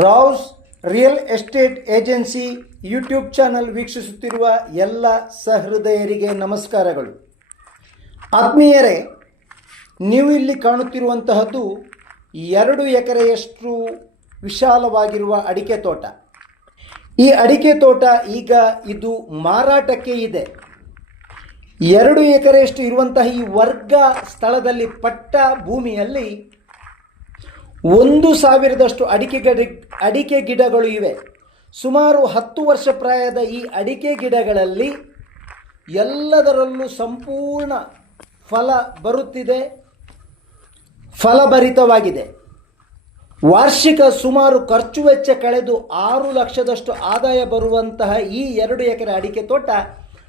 Rao's real estate agency YouTube channel ವೀಕ್ಷಿಸುತ್ತಿರುವ ಎಲ್ಲ ಸಹೃದಯರಿಗೆ ನಮಸ್ಕಾರಗಳು. ಆತ್ಮೀಯರೇ, ನೀವು ಇಲ್ಲಿ ಕಾಣುತ್ತಿರುವಂತಹದ್ದು ಎರಡು ಎಕರೆಯಷ್ಟು ವಿಶಾಲವಾಗಿರುವ ಅಡಿಕೆ ತೋಟ. ಈ ಅಡಿಕೆ ತೋಟ ಈಗ ಇದು ಮಾರಾಟಕ್ಕೆ ಇದೆ. ಎರಡು ಎಕರೆಯಷ್ಟು ಇರುವಂತಹ ಈ ವರ್ಗ ಸ್ಥಳದಲ್ಲಿ ಪಟ್ಟ ಭೂಮಿಯಲ್ಲಿ ಒಂದು ಸಾವಿರದಷ್ಟು ಅಡಿಕೆ ಗಿಡ, ಅಡಿಕೆ ಗಿಡಗಳು ಇವೆ. ಸುಮಾರು ಹತ್ತು ವರ್ಷ ಪ್ರಾಯದ ಈ ಅಡಿಕೆ ಗಿಡಗಳಲ್ಲಿ ಎಲ್ಲದರಲ್ಲೂ ಸಂಪೂರ್ಣ ಫಲ ಬರುತ್ತಿದೆ. ಫಲಭರಿತವಾಗಿದೆ. ವಾರ್ಷಿಕ ಸುಮಾರು ಖರ್ಚು ವೆಚ್ಚ ಕಳೆದು ಆರು ಲಕ್ಷದಷ್ಟು ಆದಾಯ ಬರುವಂತಹ ಈ ಎರಡು ಎಕರೆ ಅಡಿಕೆ ತೋಟ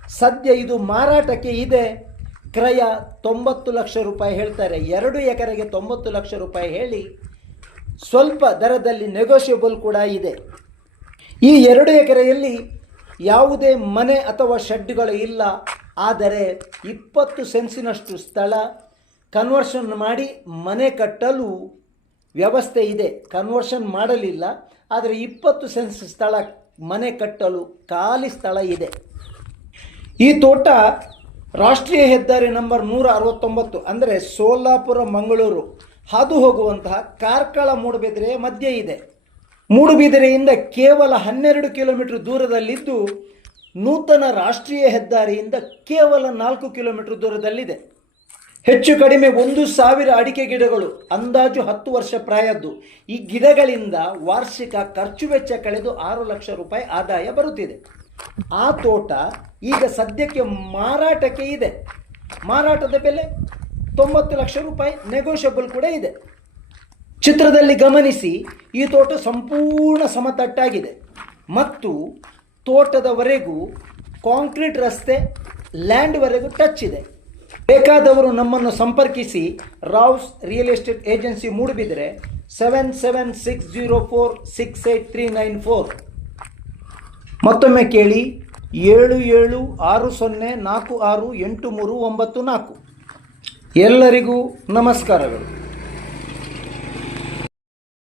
ಸದ್ಯ ಇದು ಮಾರಾಟಕ್ಕೆ ಇದೆ. ಕ್ರಯ ತೊಂಬತ್ತು ಲಕ್ಷ ರೂಪಾಯಿ ಹೇಳ್ತಾರೆ. ಎರಡು ಎಕರೆಗೆ ತೊಂಬತ್ತು ಲಕ್ಷ ರೂಪಾಯಿ ಹೇಳಿ ಸ್ವಲ್ಪ ದರದಲ್ಲಿ ನೆಗೋಷಿಯಬಲ್ ಕೂಡ ಇದೆ. ಈ ಎರಡು ಎಕರೆಯಲ್ಲಿ ಯಾವುದೇ ಮನೆ ಅಥವಾ ಶೆಡ್ಗಳು ಇಲ್ಲ. ಆದರೆ ಇಪ್ಪತ್ತು ಸೆನ್ಸಿನಷ್ಟು ಸ್ಥಳ ಕನ್ವರ್ಷನ್ ಮಾಡಿ ಮನೆ ಕಟ್ಟಲು ವ್ಯವಸ್ಥೆ ಇದೆ. ಕನ್ವರ್ಷನ್ ಮಾಡಲಿಲ್ಲ. ಆದರೆ ಇಪ್ಪತ್ತು ಸೆನ್ಸ್ ಸ್ಥಳ ಮನೆ ಕಟ್ಟಲು ಖಾಲಿ ಸ್ಥಳ ಇದೆ. ಈ ತೋಟ ರಾಷ್ಟ್ರೀಯ ಹೆದ್ದಾರಿ ನಂಬರ್ ನೂರ ಅರವತ್ತೊಂಬತ್ತು ಅಂದರೆ ಸೋಲಾಪುರ, ಮಂಗಳೂರು. ಹಾದು ಹೋಗುವಂತಹ ಕಾರ್ಕಳ ಮೂಡುಬಿದಿರೆಯ ಮಧ್ಯೆ ಇದೆ. ಮೂಡುಬಿದಿರೆಯಿಂದ ಕೇವಲ ಹನ್ನೆರಡು ಕಿಲೋಮೀಟರ್ ದೂರದಲ್ಲಿದ್ದು ನೂತನ ರಾಷ್ಟ್ರೀಯ ಹೆದ್ದಾರಿಯಿಂದ ಕೇವಲ ನಾಲ್ಕು ಕಿಲೋಮೀಟರ್ ದೂರದಲ್ಲಿದೆ. ಹೆಚ್ಚು ಕಡಿಮೆ ಒಂದು ಸಾವಿರ ಅಡಿಕೆ ಗಿಡಗಳು, ಅಂದಾಜು ಹತ್ತು ವರ್ಷ ಪ್ರಾಯದ್ದು. ಈ ಗಿಡಗಳಿಂದ ವಾರ್ಷಿಕ ಖರ್ಚು ವೆಚ್ಚ ಕಳೆದು ಆರು ಲಕ್ಷ ರೂಪಾಯಿ ಆದಾಯ ಬರುತ್ತಿದೆ. ಆ ತೋಟ ಈಗ ಸದ್ಯಕ್ಕೆ ಮಾರಾಟಕ್ಕೆ ಇದೆ. ಮಾರಾಟದ ಬೆಲೆ? ತೊಂಬತ್ತು ಲಕ್ಷ ರೂಪಾಯಿ ನೆಗೋಷಿಯಬಲ್ ಕೂಡ ಇದೆ. ಚಿತ್ರದಲ್ಲಿ ಗಮನಿಸಿ, ಈ ತೋಟ ಸಂಪೂರ್ಣ ಸಮತಟ್ಟಾಗಿದೆ. ಮತ್ತು ತೋಟದವರೆಗೂ ಕಾಂಕ್ರೀಟ್ ರಸ್ತೆ ಲ್ಯಾಂಡ್ವರೆಗೂ ಟಚ್ ಇದೆ. ಬೇಕಾದವರು ನಮ್ಮನ್ನು ಸಂಪರ್ಕಿಸಿ, Rao's real estate agency Moodbidri seven seven six zero four six eight three nine four ಮತ್ತೊಮ್ಮೆ ಕೇಳಿ, ಏಳು ಏಳು ಆರು ಸೊನ್ನೆ ನಾಲ್ಕು ಆರು ಎಂಟು ಮೂರು ಒಂಬತ್ತು ನಾಲ್ಕು. ಎಲ್ಲರಿಗೂ ನಮಸ್ಕಾರಗಳು.